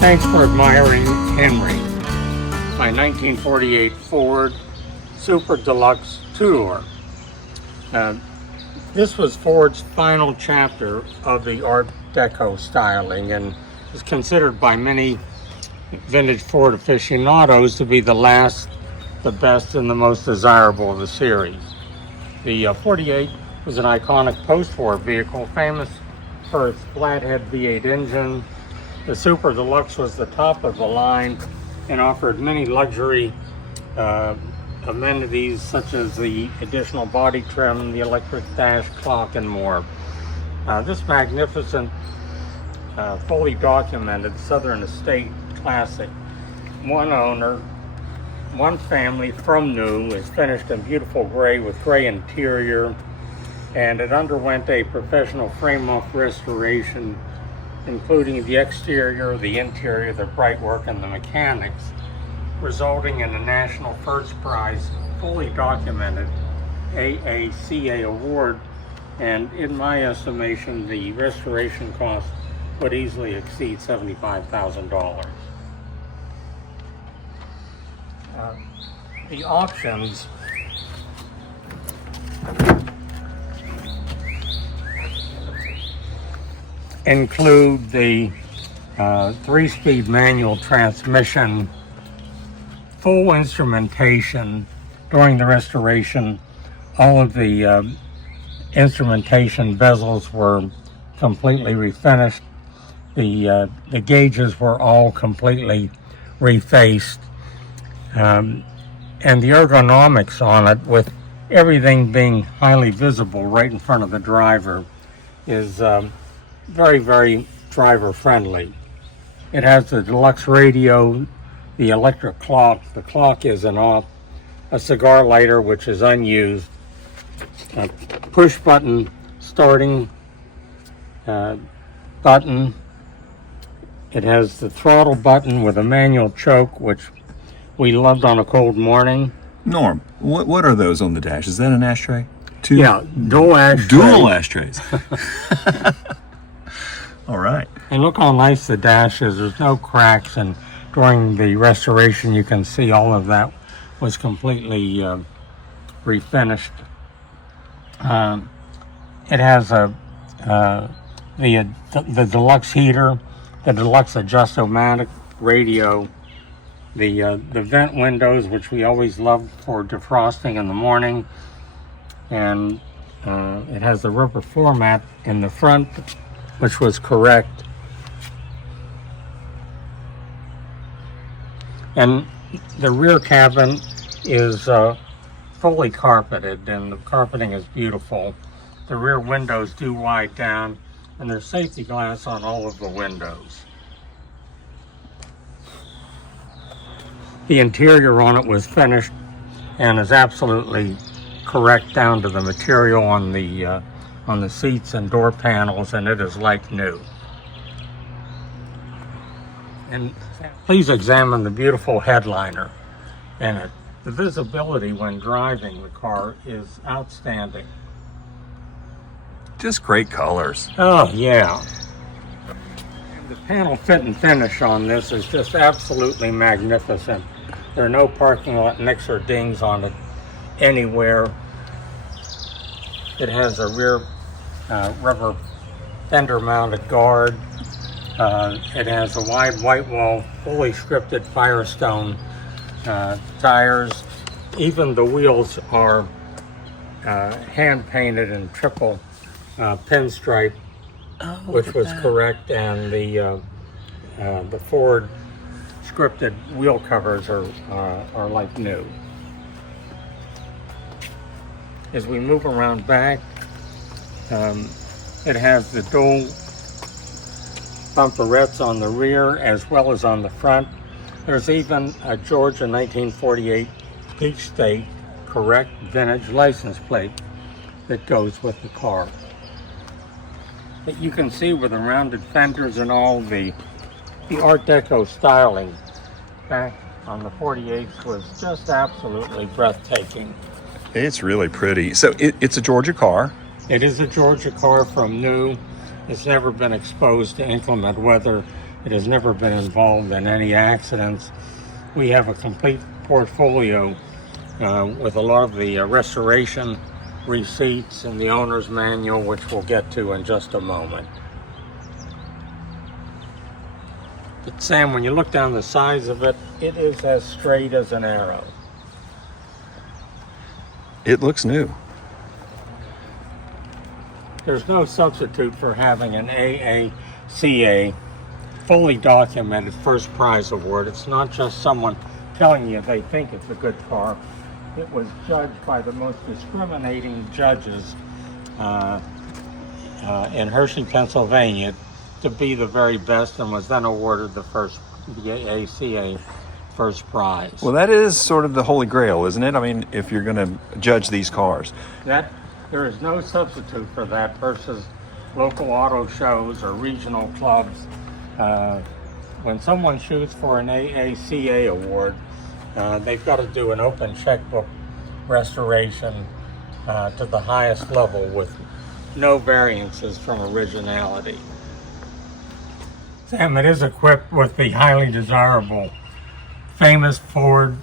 Thanks for admiring Henry, my 1948 Ford Super Deluxe two-door. This was Ford's final chapter of the Art Deco styling and is considered by many vintage Ford aficionados to be the last, the best, and the most desirable of the series. The 48 was an iconic post-war vehicle, famous for its Flathead V8 engine. The Super Deluxe was the top of the line and offered many luxury amenities such as the additional body trim, the electric dash clock, and more. This magnificent, fully documented Southern Estate classic, one owner, one family from new, is finished in beautiful gray with gray interior, and it underwent a professional frame-off restoration, including the exterior, the interior, the bright work, and the mechanics, resulting in a National First Prize, fully documented AACA award, and in my estimation, the restoration cost would easily exceed $75,000. The options include the 3-speed manual transmission, full instrumentation. During the restoration, all of the instrumentation bezels were completely refinished. The gauges were all completely refaced. And the ergonomics on it, with everything being highly visible right in front of the driver, is very, very driver friendly. It has the deluxe radio, the electric clock. The clock is an off, a cigar lighter which is unused, a push button starting button. It has the throttle button with a manual choke, which we loved on a cold morning. Norm, what are those on the dash? Is that an ashtray? Yeah, dual ashtrays. Dual ashtrays. All right. And look how nice the dash is. There's no cracks, and during the restoration you can see all of that was completely refinished. It has the deluxe heater, the deluxe adjust-o-matic radio, the vent windows, which we always loved for defrosting in the morning, and it has the rubber floor mat in the front, which was correct. And the rear cabin is fully carpeted, and the carpeting is beautiful. The rear windows do wide down, and there's safety glass on all of the windows. The interior on it was finished and is absolutely correct down to the material on the seats and door panels, and it is like new. And please examine the beautiful headliner in it. The visibility when driving the car is outstanding. Just great colors. Oh yeah. And the panel fit and finish on this is just absolutely magnificent. There are no parking lot nicks or dings on it anywhere. It has a rear rubber fender mounted guard. It has a wide white wall, fully scripted Firestone tires. Even the wheels are hand painted in triple pinstripe, which was correct, and the Ford scripted wheel covers are like new. As we move around back, it has the dual bumperettes on the rear as well as on the front. There's even a Georgia 1948 Peach State correct vintage license plate that goes with the car. But you can see with the rounded fenders and all, the Art Deco styling back on the 48s was just absolutely breathtaking. It's really pretty. So it's a Georgia car. It is a Georgia car from new. It's never been exposed to inclement weather It has never been involved in any accidents. We have a complete portfolio with a lot of the restoration receipts and the owner's manual, which we'll get to in just a moment. But Sam, when you look down the sides of it, it is as straight as an arrow. It looks new. There's no substitute for having an AACA fully documented first prize award. It's not just someone telling you they think it's a good car. It was judged by the most discriminating judges in Hershey, Pennsylvania, to be the very best, and was then awarded the AACA first prize. Well, that is sort of the holy grail, isn't it? I mean, if you're going to judge these cars. There is no substitute for that versus local auto shows or regional clubs. When someone shoots for an AACA award, they've got to do an open checkbook restoration to the highest level with no variances from originality. Sam, it is equipped with the highly desirable, famous Ford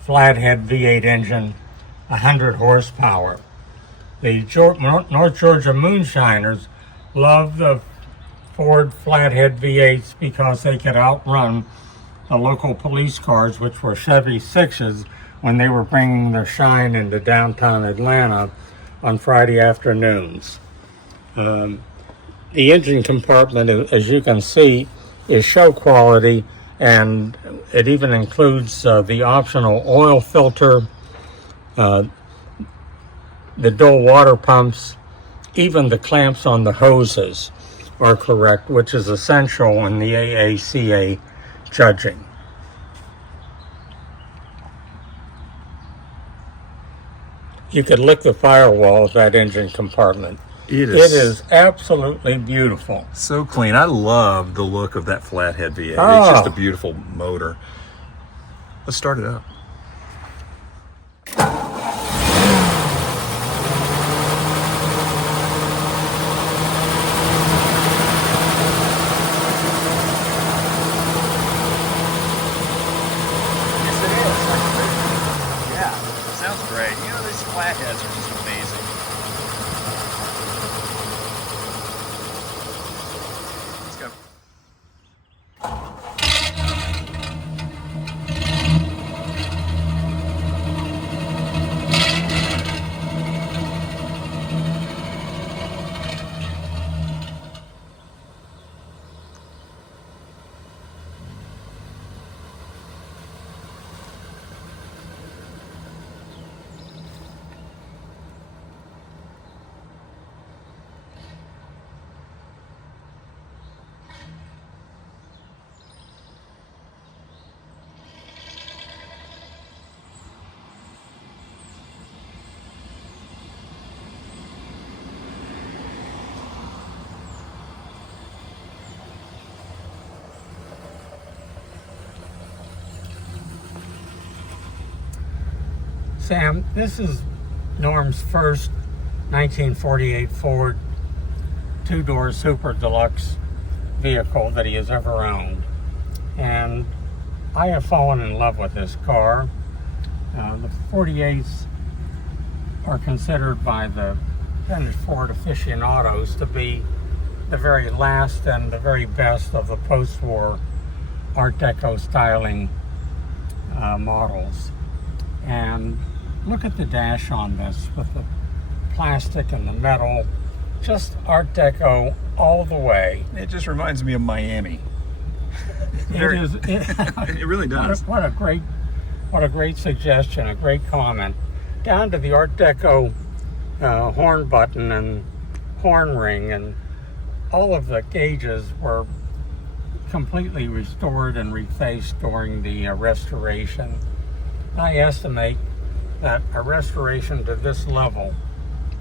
Flathead V8 engine, 100 horsepower. The North Georgia moonshiners love the Ford Flathead V8s because they could outrun the local police cars, which were Chevy 6s, when they were bringing their shine into downtown Atlanta on Friday afternoons. The engine compartment, as you can see, is show quality, and it even includes the optional oil filter, the dual water pumps, even the clamps on the hoses are correct, which is essential in the AACA judging. You could lick the firewall of that engine compartment. It is absolutely beautiful. So clean. I love the look of that Flathead V8. Oh. It's just a beautiful motor. Let's start it up. Flatheads are just amazing. Let's go. Sam, this is Norm's first 1948 Ford two-door Super Deluxe vehicle that he has ever owned. And I have fallen in love with this car. The 48s are considered by the vintage Ford aficionados to be the very last and the very best of the post-war Art Deco styling models. And look at the dash on this with the plastic and the metal, just Art Deco all the way. It just reminds me of Miami. It really does. What a great suggestion, a great comment. Down to the Art Deco horn button and horn ring, and all of the gauges were completely restored and refaced during the restoration. I estimate that a restoration to this level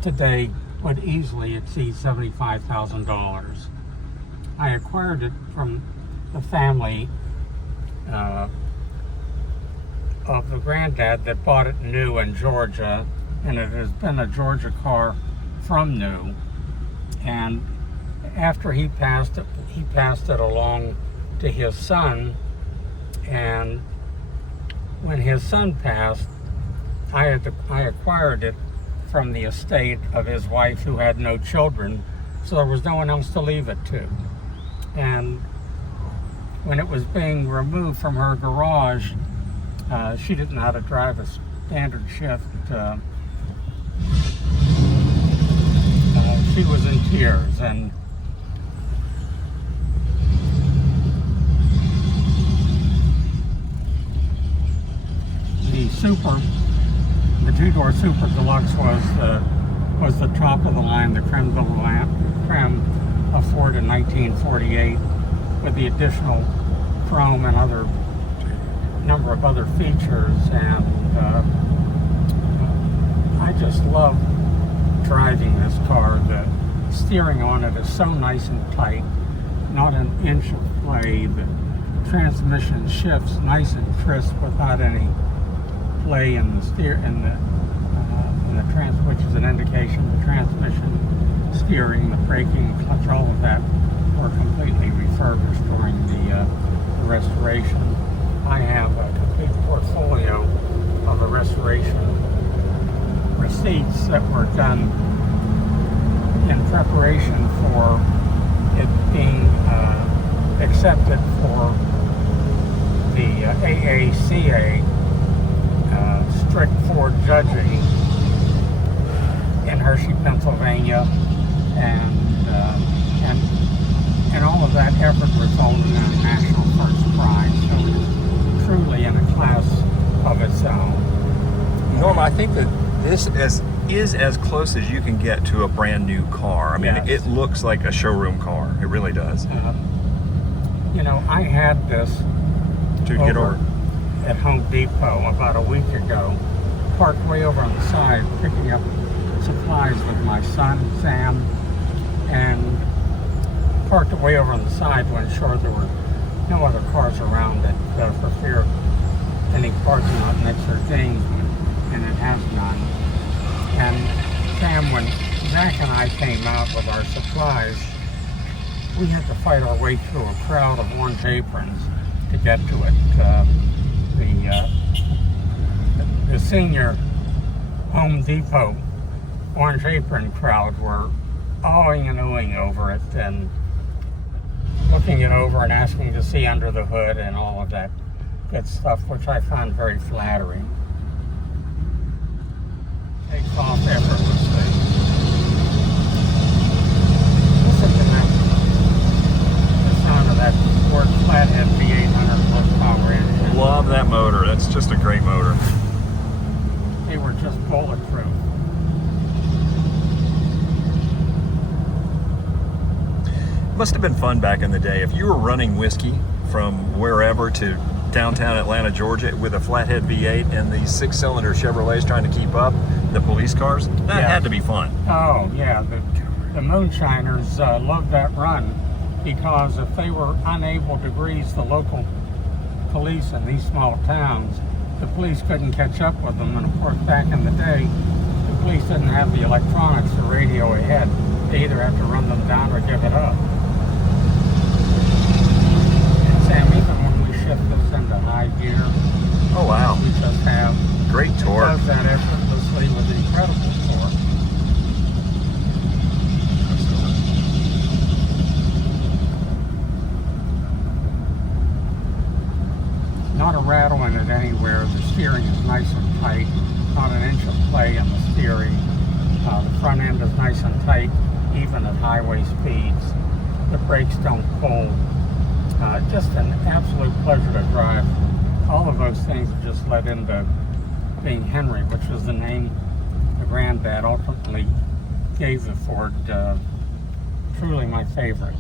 today would easily exceed $75,000. I acquired it from the family of the granddad that bought it new in Georgia, and it has been a Georgia car from new. And after he passed it along to his son, and when his son passed, I acquired it from the estate of his wife who had no children, so there was no one else to leave it to. And when it was being removed from her garage, she didn't know how to drive a standard shift. She was in tears, and the two-door Super Deluxe was the top of the line, the creme de la creme of Ford in 1948, with the additional chrome and other number of other features. And I just love driving this car. The steering on it is so nice and tight, not an inch of play. The transmission shifts nice and crisp without any play in the which is an indication the transmission, steering, the braking, clutch, all of that were completely refurbished during the restoration. I have a complete portfolio of the restoration receipts that were done in preparation for it being accepted for the AACA strict Ford judging in Hershey, Pennsylvania, and all of that effort resulted in a national first prize. So it's truly in a class of its own. Norm, I think that this is as close as you can get to a brand new car. I mean, Yes. It looks like a showroom car. It really does. You know, I had this Dude, get over. at Home Depot about a week ago, parked way over on the side, picking up supplies with my son, Sam, and parked it way over on the side to ensure there were no other cars around it for fear of any parking lot mixer dings, and it has none. And Sam, when Zach and I came out with our supplies, we had to fight our way through a crowd of orange aprons to get to it. The senior Home Depot orange apron crowd were awing and oohing over it and looking it over and asking to see under the hood and all of that good stuff, which I found very flattering. Takes off effortlessly. Listen to that. The sound of that Ford Flathead V8 horsepower engine. Love that motor. That's just a great motor. They were just bulletproof. Must have been fun back in the day. If you were running whiskey from wherever to downtown Atlanta, Georgia with a Flathead V8 and these 6-cylinder Chevrolets trying to keep up, the police cars, that had to be fun. Oh, yeah. The moonshiners loved that run because if they were unable to grease the local police in these small towns, the police couldn't catch up with them. And of course, back in the day, the police didn't have the electronics or radio ahead. They either have to run them down or give it up. And Sam, even when we shift this into high gear, Oh, wow. we just have Great torque. does that effortlessly with incredible torque. Not a rattle in it anywhere. The steering is nice and tight. Not an inch of play in the steering. The front end is nice and tight, even at highway speeds. The brakes don't pull. Just an absolute pleasure to drive. All of those things just led into being Henry, which was the name the granddad ultimately gave the Ford. Truly my favorite.